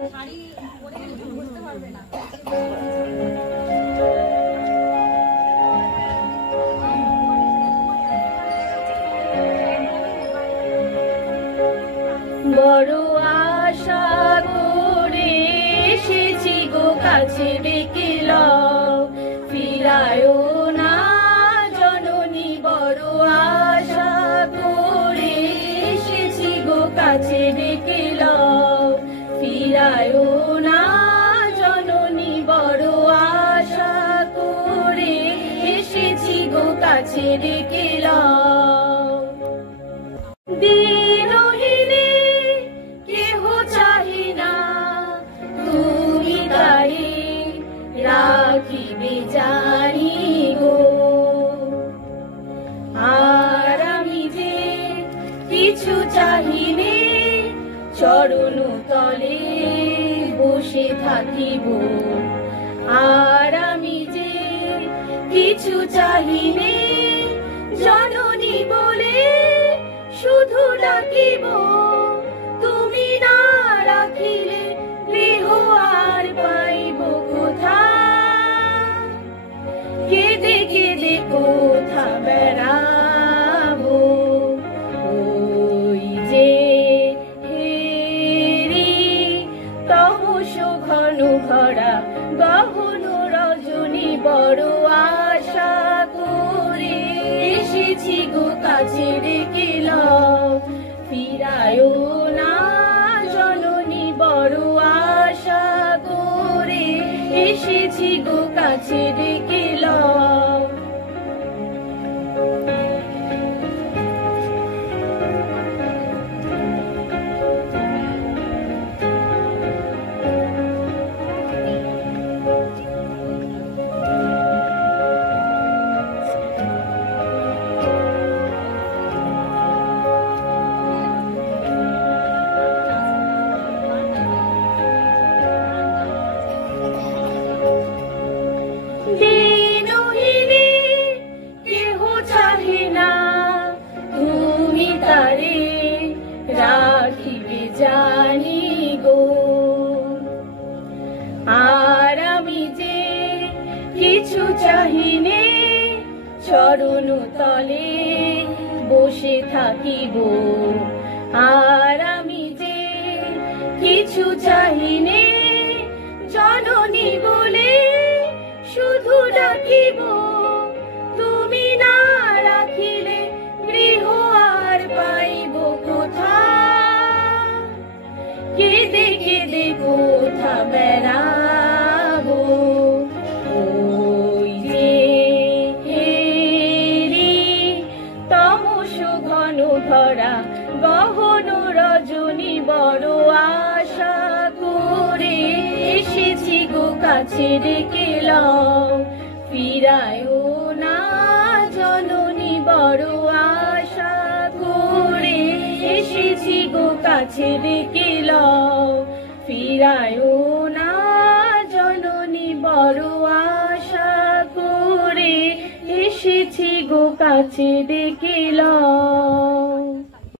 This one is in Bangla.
বড় আশা করে এসেছি গো কাছে ডেকে লও, ফিরায়ও না জননী। বড় আশা করে এসেছি গো কাছে ডেকে লও, ফিরায়ও না জননী। বড় আশা করে এসেছি গো কাছে ডেকে লও। দিনহীনে কেহ চাহে না, তুমি তারে রাখিবে জানি গো। আর আমি যে কিছু চাহিনে, চরণ তলে বসে থাকিব। আর আমি যে কিছু চাহিনে, জননী বলে শুধু ডাকিব। তুমি না রাখিলে গৃহ আর পাইব কোথা, কেঁদে কেঁদে কোথা বেড়াবো। ওই যে হেরি তমস ঘন ভরা গহন রজনী। বড় আশা করে এসেছি গো কাছে ডেকে লও, ফিরায়ও না জননী। বড় আশা করে এসেছি গো কাছে ডেকে লও। দিনহীনে কেহ চাহে না, তুমি তারে রাখিবে জানি গো। আর আমি যে কিছু চাহিনে, চরণ তলে বসে থাকিব। আর আমি যে কিছু চাহিনে, জননী বলে শুধু ডাকিব। তুমি না রাখিলে গৃহ আর পাইব কোথা, কেঁদে কেঁদে কোথা বেড়াবো। ওই যে হেরি তমস ঘন ভরা গহন রজনী। বড় আশা করে এসেছি গো কাছে ডেকে লও, ফিরায়ও না জননী। বড় আশা করে এসেছি গো কাছে ডেকে লও, ফিরায়ও না জননী। বড় আশা করে এসেছি গো কাছে ডেকে লও।